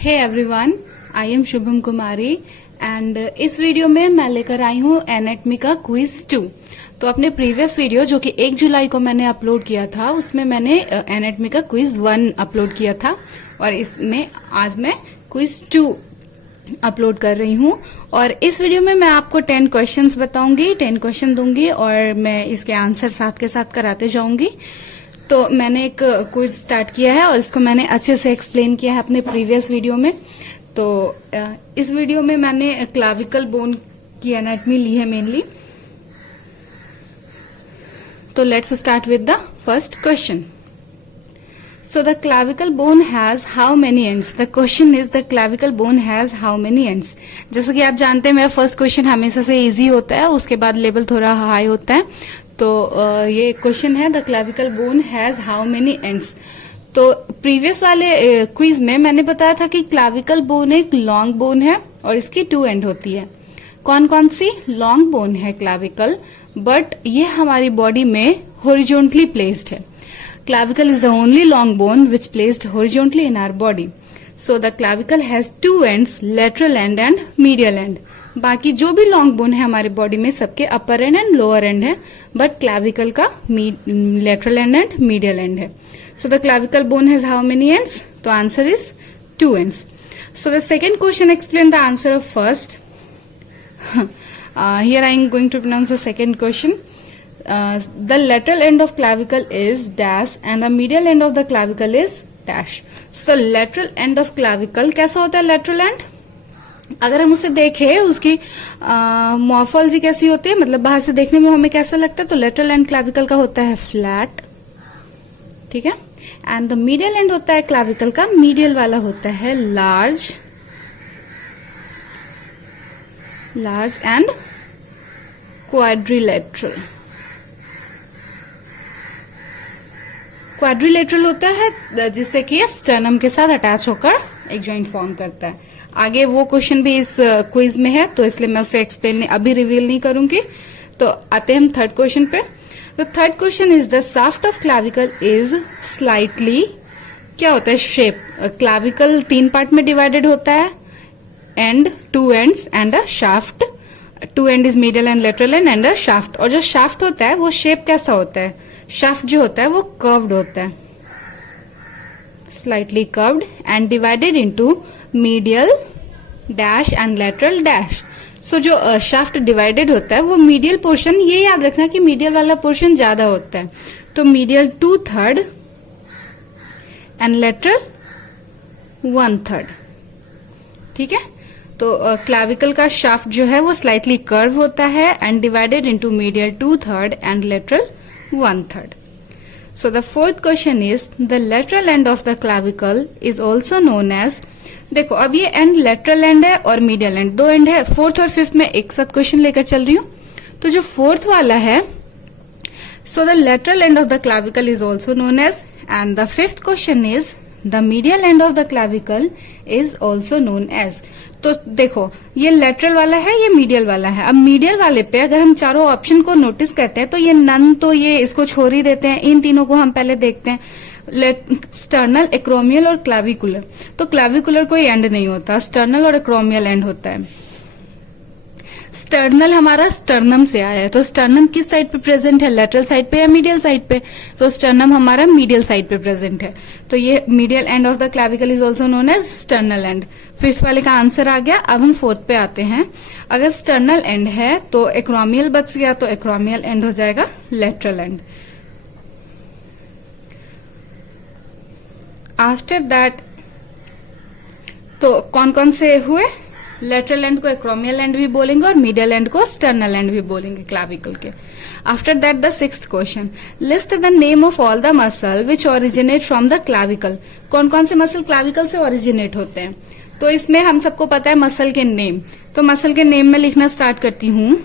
Hey everyone, I am Shubham Kumari and इस video में मैं लेकर आई हूँ एनाटॉमी का क्विज 2। तो अपने प्रीवियस वीडियो जो कि 1 जुलाई को मैंने अपलोड किया था उसमें मैंने एनाटॉमी का क्विज 1 अपलोड किया था और इसमें आज मैं क्विज 2 अपलोड कर रही हूँ। और इस वीडियो में मैं आपको 10 क्वेश्चंस बताऊंगी, 10 क्वेश्चन दूंगी और मैं इसके आंसर साथ के साथ कराते जाऊंगी। तो मैंने एक क्विज स्टार्ट किया है और इसको मैंने अच्छे से एक्सप्लेन किया है अपने प्रीवियस वीडियो में। तो इस वीडियो में मैंने क्लाविकल बोन की एनाटॉमी ली है मेनली। तो let's start with the first question. So the clavicle bone has how many ends? The question is the clavicle bone has how many ends? जैसा कि आप जानते हैं मेरा फर्स्ट क्वेश्चन हमेशा से इजी होता है, उसके बाद लेवल थोड़ा हाई होता है। तो ये क्वेश्चन है the clavicle bone has how many ends. तो प्रीवियस वाले क्विज में मैंने बताया था कि क्लाविकल बोन एक लॉन्ग बोन है और इसकी 2 एंड होती है। कौन कौन सी? लॉन्ग बोन है क्लाविकल, बट ये हमारी बॉडी में हॉरिजॉन्टली प्लेस्ड है। Clavicle is the only long bone which placed horizontally in our body. So the clavicle has 2 ends, lateral end and medial end. बाकी जो भी लॉन्ग बोन है हमारी बॉडी में सबके upper end and lower end है, but clavicle का lateral end and medial end है। So the clavicle bone has how many ends? तो answer is 2 ends. So the second question explain the answer of first. Here I am going to pronounce the second question. The lateral end of clavicle is dash and the medial end of the clavicle is dash. So the lateral end of clavicle कैसा होता है? lateral end अगर हम उसे देखें उसकी morphology कैसी होती है, मतलब बाहर से देखने में हमें कैसा लगता है, तो lateral end clavicle का होता है फ्लैट, ठीक है। एंड द मीडियल एंड होता है clavicle का, मीडियल वाला होता है लार्ज एंड क्वाड्रिलेटरल। क्वाड्रिलेटरल होता है जिससे कि स्टर्नम के साथ अटैच होकर एक जॉइंट फॉर्म करता है। आगे वो क्वेश्चन भी इस क्विज में है तो इसलिए मैं उसे एक्सप्लेन अभी रिवील नहीं करूंगी। तो आते हैं हम थर्ड क्वेश्चन पे। तो third question is the shaft of clavicle is slightly, क्या होता है? शेप। क्लाविकल 3 पार्ट में डिवाइडेड होता है, and 2 ends and a shaft. 2 and is medial and lateral and a shaft. और जो शाफ्ट होता है वो शेप कैसा होता है? शाफ्ट जो होता है वो कर्व्ड होता है, slightly curved and divided into medial dash and lateral dash. So जो शाफ्ट डिवाइडेड होता है वो मीडियल पोर्शन, ये याद रखना कि मीडियल वाला पोर्शन ज्यादा होता है, तो मीडियल 2/3 एंड लेटरल 1/3, ठीक है। तो क्लाविकल का शाफ्ट जो है वो स्लाइटली कर्व होता है and divided into medial 2/3 and lateral 1/3. So the fourth question is the lateral end of the clavicle is also known as, देखो अब ये एंड लेटरल एंड है और मीडियल एंड, 2 एंड है। फोर्थ और फिफ्थ में एक साथ क्वेश्चन लेकर चल रही हूँ। तो जो फोर्थ वाला है, so the lateral end of the clavicle is also known as, and the fifth question is the medial end of the clavicle is also known as. तो देखो ये लेटरल वाला है, ये मीडियल वाला है। अब मीडियल वाले पे अगर हम चारों ऑप्शन को नोटिस करते हैं तो ये नन, तो ये इसको छोड़ ही देते हैं। इन तीनों को हम पहले देखते हैं, स्टर्नल, एक्रोमियल और क्लाविकुलर। तो क्लाविकुलर कोई एंड नहीं होता, स्टर्नल और एक्रोमियल एंड होता है। स्टर्नल हमारा स्टर्नम से आया है, तो स्टर्नम किस साइड पे प्रेजेंट है? लेटरल साइड पे या मीडियल साइड पे? तो स्टर्नम हमारा मीडियल साइड पे प्रेजेंट है, तो ये medial end of the clavicle is also known as sternal end. Fifth वाले का आंसर आ गया। अब हम फोर्थ पे आते हैं। अगर स्टर्नल एंड है तो एक्रोमियल बच गया, तो एक्रोमियल एंड हो जाएगा लेटरल एंड। आफ्टर दैट तो कौन कौन से हुए? लेटरल एंड को एक्रोमियल एंड भी बोलेंगे और मीडियल एंड को स्टर्नल एंड भी बोलेंगे क्लाविकल के। After that the sixth question, list the name of all the muscle which originate from the clavicle. कौन कौन से मसल क्लाविकल से ओरिजिनेट होते हैं? तो इसमें हम सबको पता है मसल के नेम, तो मसल के नेम में लिखना स्टार्ट करती हूँ।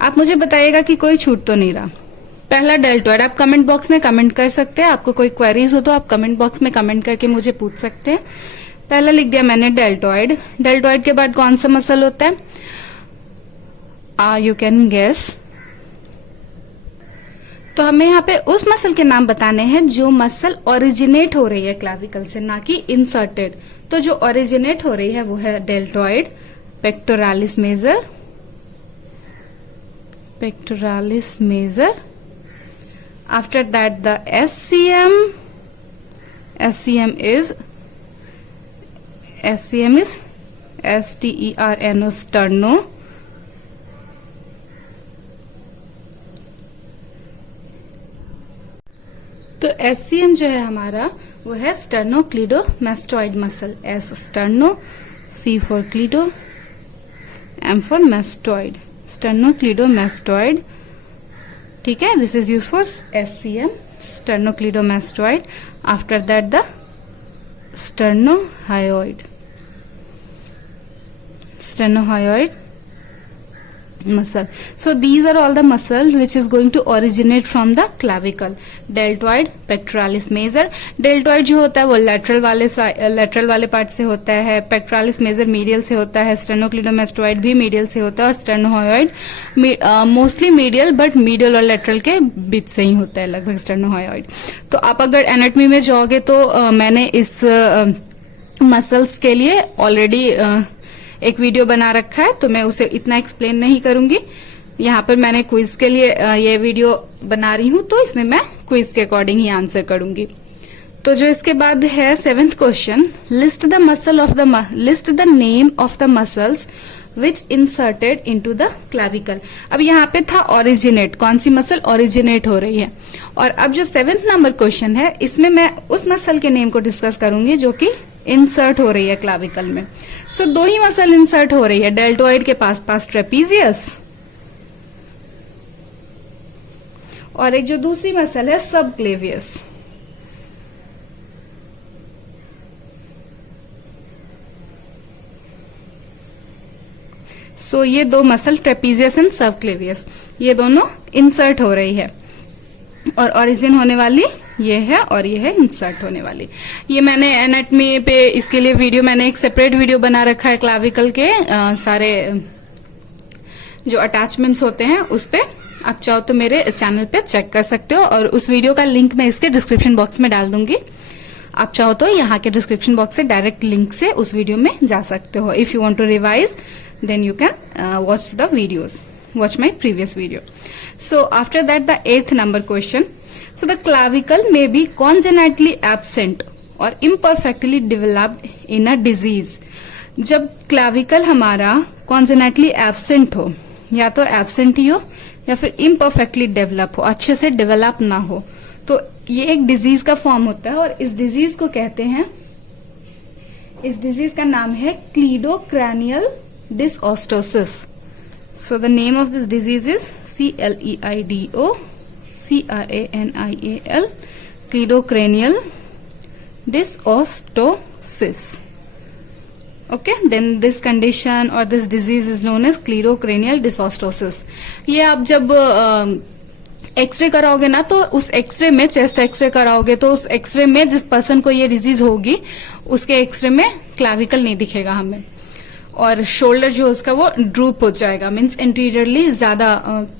आप मुझे बताइएगा कि कोई छूट तो नहीं रहा। पहला डेल्टॉइड, आप कमेंट बॉक्स में कमेंट कर सकते हैं। आपको कोई क्वेरीज हो तो आप कमेंट बॉक्स में कमेंट करके मुझे पूछ सकते हैं। पहला लिख दिया मैंने डेल्टॉइड। डेल्टॉइड के बाद कौन सा मसल होता है? You can guess. तो हमें यहाँ पे उस मसल के नाम बताने हैं जो मसल ओरिजिनेट हो रही है क्लाविकल से, ना कि इंसर्टेड। तो जो ओरिजिनेट हो रही है वो है deltoid, pectoralis major, pectoralis major. After that the SCM, SCM is STERNO, sterno। तो SCM जो है हमारा वो है sternocleidomastoid muscle. S sterno, C for cleido, M for mastoid, sternocleidomastoid. ठीक है, this is use for SCM, sternocleidomastoid. After that the sternohyoid, sternohyoid muscle. So these are all the muscle which is going to originate from the clavicle. Deltoid, pectoralis major. Deltoid जो होता है वो lateral वाले part से होता है, pectoralis major medial से होता है, स्टेनोक्लिडोमास्टोइड भी मीडियल से होता है, और स्टेर्नोहयोइड मोस्टली मीडियल, बट मीडियल और लेटरल के बीच से ही होता है लगभग स्टेर्नोहयोइड। तो आप अगर एनाटॉमी में जाओगे तो मैंने इस मसल्स के लिए ऑलरेडी एक वीडियो बना रखा है, तो मैं उसे इतना एक्सप्लेन नहीं करूंगी। यहाँ पर मैंने क्विज के लिए ये वीडियो बना रही हूँ, तो इसमें मैं क्विज के अकॉर्डिंग ही आंसर करूंगी। तो जो इसके बाद है 7th question, list the name of the muscles which inserted into the clavicle. अब यहाँ पे था ओरिजिनेट, कौन सी मसल ओरिजिनेट हो रही है। और अब जो 7th नंबर क्वेश्चन है, इसमें मैं उस मसल के नेम को डिस्कस करूंगी जो कि इंसर्ट हो रही है क्लाविकल में। सो दो ही मसल इंसर्ट हो रही है, डेल्टोइड के पास ट्रेपीजियस, और एक जो दूसरी मसल है सबक्लेवियस। सो ये दो मसल ट्रेपीजियस एंड सबक्लेवियस, ये दोनों इंसर्ट हो रही है, और ओरिजिन होने वाली ये है और ये है इंसर्ट होने वाली। ये मैंने एनाटॉमी पे इसके लिए वीडियो, मैंने एक सेपरेट वीडियो बना रखा है क्लाविकल के सारे जो अटैचमेंट्स होते हैं उस पे, आप चाहो तो मेरे चैनल पे चेक कर सकते हो, और उस वीडियो का लिंक मैं इसके डिस्क्रिप्शन बॉक्स में डाल दूंगी। आप चाहो तो यहाँ के डिस्क्रिप्शन बॉक्स से डायरेक्ट लिंक से उस वीडियो में जा सकते हो। If you want to revise then you can watch the videos, watch my previous video. So after that the 8th number question, so the clavicle may be congenitally absent or imperfectly developed in a disease। जब clavicle हमारा congenitally absent हो, या तो absent ही हो या फिर imperfectly develop हो, अच्छे से develop ना हो, तो ये एक डिजीज का फॉर्म होता है, और इस डिजीज को कहते हैं, इस डिजीज का नाम है cleidocranial dysostosis. So the name of this disease is CLEIDOCRANIAL, cleidocranial dysostosis. Okay, then this condition or this disease is known as cleidocranial dysostosis. ये आप जब एक्सरे कराओगे ना, तो उस एक्सरे में, चेस्ट एक्सरे कराओगे तो उस एक्सरे में जिस पर्सन को ये डिजीज होगी उसके एक्सरे में क्लाविकल नहीं दिखेगा हमें, और शोल्डर जो उसका वो ड्रूप हो जाएगा, मीन्स एंटीरियरली ज्यादा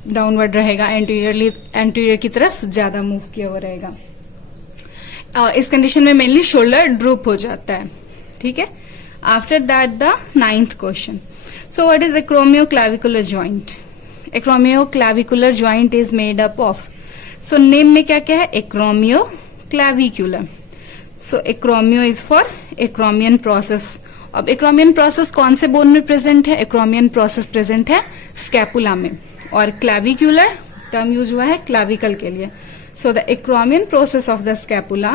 डाउनवर्ड रहेगा, एंटीरियर की तरफ ज्यादा मूव किया हुआ रहेगा। इस कंडीशन में मेनली शोल्डर ड्रूप हो जाता है। ठीक है, after that the 9th question, so what is acromioclavicular joint. Acromioclavicular joint is made up of, so name में क्या क्या है, acromioclavicular. So acromio is for acromion process. अब एक्रोमियन प्रोसेस कौन से बोन में प्रेजेंट है, एक्रोमियन प्रोसेस प्रेजेंट है स्कैपुला में, और क्लाविकुलर टर्म यूज हुआ है क्लाविकल के लिए। So the acromion process of the scapula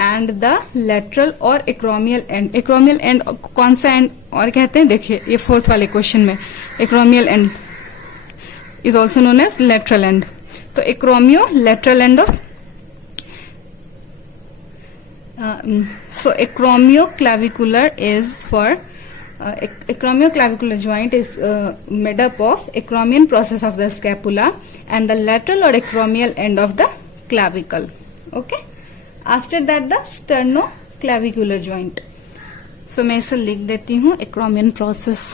and the lateral और एक्रोमियल एंड। एक्रोमियल एंड कौन सा एंड और कहते हैं, देखिए ये 4th वाले क्वेश्चन में, acromial end is also known as lateral end. तो acromio lateral end of, so acromioclavicular is for acromioclavicular joint is made up of acromion process of the scapula and the lateral or acromial end of the clavicle. Okay, after that the sternoclavicular joint. So मैं इसे लिख देती हूँ, acromion process।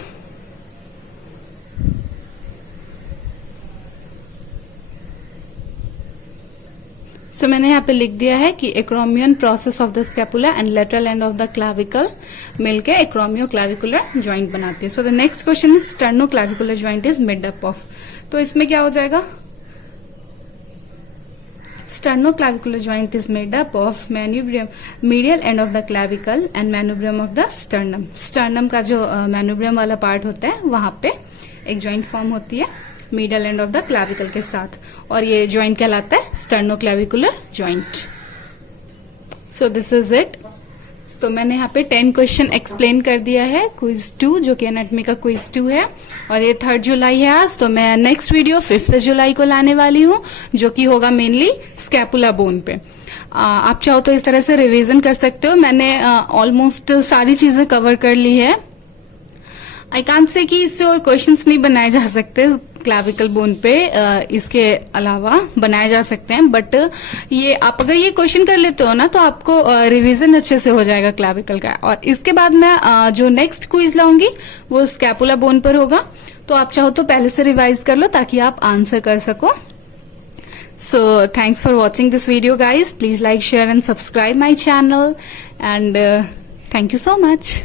सो मैंने यहाँ पे लिख दिया है कि acromion process of the scapula and lateral end of the clavicle मिलके एक्रोमियो क्लाविकुलर ज्वाइंट बनाती है. So the next question is sterno clavicular joint is made up of. तो इसमें क्या हो जाएगा, sternoclavicular joint is made up of manubrium, medial end of the clavicle and manubrium of the sternum. sternum का जो manubrium वाला part होता है वहां पे एक जॉइंट फॉर्म होती है medial end of the clavicle के साथ, और ये जॉइंट कहलाता है sternoclavicular joint. So this is it. तो मैंने यहाँ पे 10 क्वेश्चन एक्सप्लेन कर दिया है क्विज 2, जो कि एनाटॉमी का क्विज 2 है, और ये 3 जुलाई है आज. तो मैं नेक्स्ट वीडियो 5 जुलाई को लाने वाली हूँ, जो कि होगा मेनली स्कैपुला बोन पे. आप चाहो तो इस तरह से रिवीजन कर सकते हो. मैंने ऑलमोस्ट सारी चीजें कवर कर ली है. आई कांट से कि इससे और क्वेश्चंस नहीं बनाए जा सकते क्लाविकल बोन पे, इसके अलावा बनाए जा सकते हैं, बट ये आप अगर ये क्वेश्चन कर लेते हो ना तो आपको रिवीजन अच्छे से हो जाएगा क्लाविकल का. और इसके बाद मैं जो नेक्स्ट क्विज लाऊंगी वो स्कैपुला बोन पर होगा. तो आप चाहो तो पहले से रिवाइज कर लो ताकि आप आंसर कर सको. So thanks for watching this video guys. Please like, share and subscribe my channel, and thank you so much.